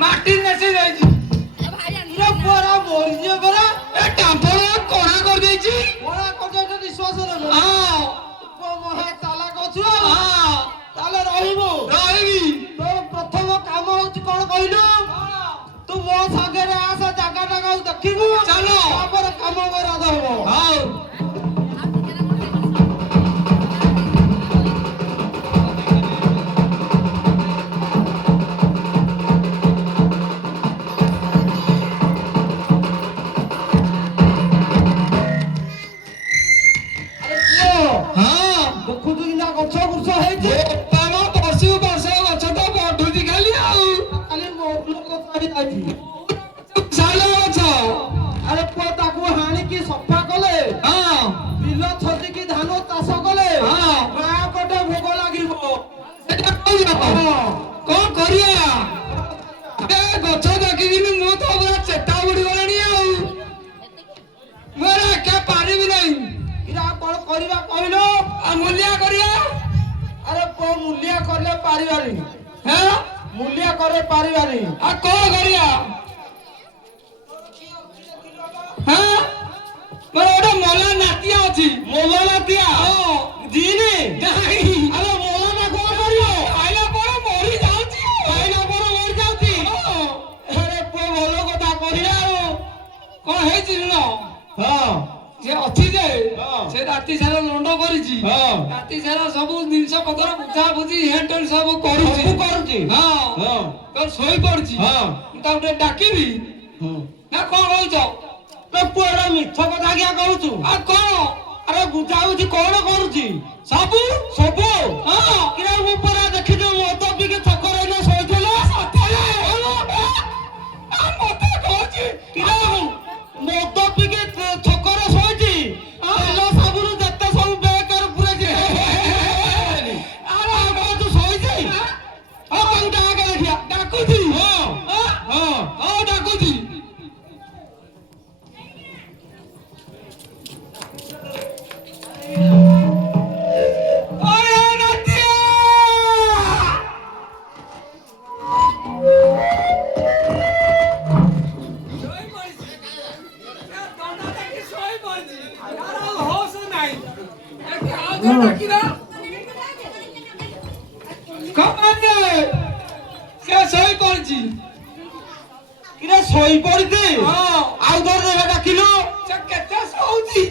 ମାଟି ନେସି ଯାଇଛି ପରା ମରିଯିବ ପରା ଏ ଟାମ୍ପର କଣା କରିଦେଇଛି କଣା କରିଦେଇଛ ନିଶ୍ୱାସ ନେବ ମହା ଚାଲାକ ଅଛୁ ତାହେଲେ ରହିବୁ ରହିବି ତୋର ପ୍ରଥମ କାମ ହଉଛି କଣ କହିଲୁ ତୁ ମୋ ସାଙ୍ଗରେ ଆସ ଜାଗା ଜାଗାକୁ ଦେଖିବୁ ଚାଲ ତାପରେ କାମ ବରାଦ ହବ ହଉ ଦେଖୁଛୁ କି ନା ଗଛ ବୃଷ ହେଇଛି ବର୍ଷକୁ ବର୍ଷ ଗଛ ତ ବଢୁଛି ଖାଲି ଆଉ ଖାଲି ଲୋକ ଯାଇଛି ଗଛ ଆରେ ପୁଅ ତାକୁ ହାଣିକି ସଫା କଲେ ବିଲ ଛତିକି ଧାନ ଚାଷ କଲେ ମା ପଟେ ଭୋଗ ଲାଗିବ ସେଟା କଣ କରିବା ଗଛ ଦେଖିକିନି ମୁଁ ତ ପୁରା ଚେତା ବୁଡିଗଲାଣି ଆଉ ମୁଁ ଏକା ପାରିବି ନାହିଁ କଣ କରିବା କହିଲୁ ମୂଲିଆ କରିବା ଆରେ ପୁଅ ମୂଲିଆ କଲେ ପାରିବାନି ମୂଲିଆ କଲେ ପାରିବାନି ଆଉ କଣ କରିବା ମୋର ଗୋଟେ ମଲା ନାତିଆ ଅଛି ମଲା ନାତିଆ ଜିନି ଆରେ ମଲା ନା କଣ କରିବ ଖାଇଲା ପରେ ମରି ଯାଉଛି ଖାଇଲା ପରେ ମରି ଯାଉଛି ଆରେ ପୁଅ ଭଲ କଥା କରିବା ଆଉ କଣ ହେଇଛି ସେ ଅଛି ଯେ ସେ ରାତି ସାରା ଲଣ୍ଡ କରିଛି ରାତି ସାରା ସବୁ ଜିନିଷ ପତ୍ର ବୁଝା ବୁଝି ହେଣ୍ଟେଲ ସବୁ କରୁଛି ତ ଶୋଇ ପଡୁଛି ମୁଁ ତାକୁ ଟିକେ ଡାକିବି ନା କଣ କହୁଛ ପୁଅର ମିଛ କଥା କିଆ କହୁଛୁ ଆଉ କଣ ଆରେ ବୁଝାବୁଝି କଣ କରୁଛି ସବୁ ସବୁ ମୁଁ ପରା ଦେଖିଛୁ ମଦ ପିକି ଛକ ରହିଲେ ଶୋଇଥିଲେ ମତେ କହୁଛି ମଦ ପିକି ଛକରେ ଶୋଇଛି ସବୁରୁ ଯେତେ ସବୁ ବେକାର ପୁରେଛି ଶୋଇଛି ଦେଖିଆ ଡାକୁଛି ଡାକୁଛି ଶୋଇ ପଡିଛି ଆଉ ଥରେ ଡାକିଲୁ କେତେ ଶୋଉଛି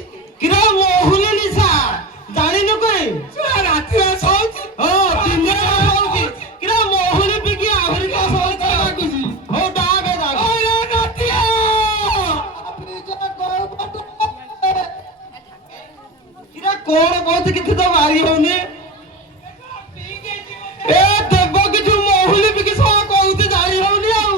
କିରେ ମହୁଲି ନିଶା ଜାଣିନୁ କି ରାତିରେ ଶୋଉଛି ଶୋଉଛି କିରେ ମହୁଲି ପିକି ଆହୁରି ଡାକୁଛି ହଉ ଡାକେ କିରେ କଣ କହୁଛି କିଛି ତ ମାରି ହଉନି ଏ ଦେବ କିଛି ମହୁଲି ପିକି ସହ କହୁଛି ଜାଣି ହଉନି ଆଉ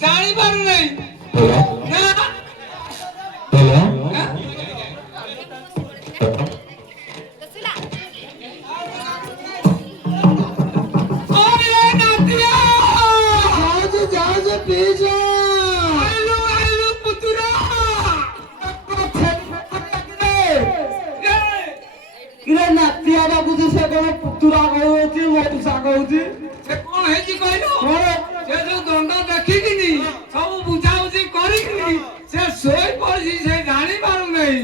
ଜାଣିପାରୁ ନାହିଁ ନାତିଆ ବାବୁଛି ସେ କଣ ପୁତୁରା କହୁଛି ମଉସା କହୁଛି ସେ କଣ ହେଇଛି କହିଲୁ ସେ ଯୋଉ ଦଣ୍ଡ ଦେଖିକିନି ସବୁ ବୁଝାବୁଝି କରିକିନି ସେ ଶୋଇ ପଡିଛି ସେ ଜାଣି ପାରୁନାହିଁ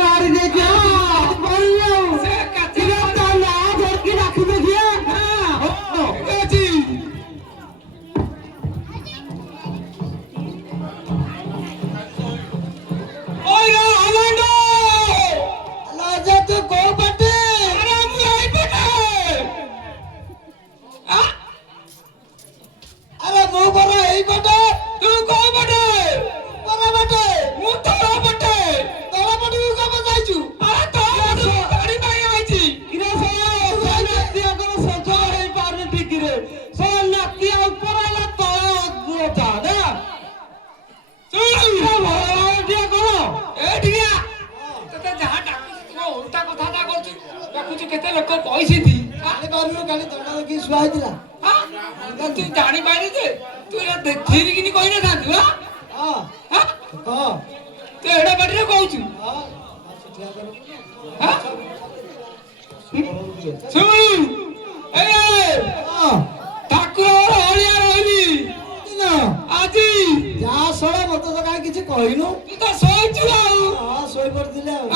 ମାରି ଦେଇଛି ସେ ତା ନାଁ ଧରିକି ଡାକି ଦେଖିଆ ଖାଲି ତଣ୍ଡା ଦେଖି ଶୁଆ ହେଇଥିଲା। ତୁ ଜାଣିପାରିଲି ଯେ ତୁ ଦେଖିକିନି କହିନଥାନ୍ତୁ ହଁ କହ ତୁ ଏଡେ ପାଟିରେ କହୁଛୁ ଶୁଣୁ ଠାକୁର ହଳିଆ ରହିଲି ଆଜି ଯାହା ଶଳା ମତେ ତ କାହିଁ କିଛି କହିନୁ। ତୁ ତ ଶୋଇଛୁ ଆଉ ହଁ ଶୋଇପଡିଥିଲେ ଆଉ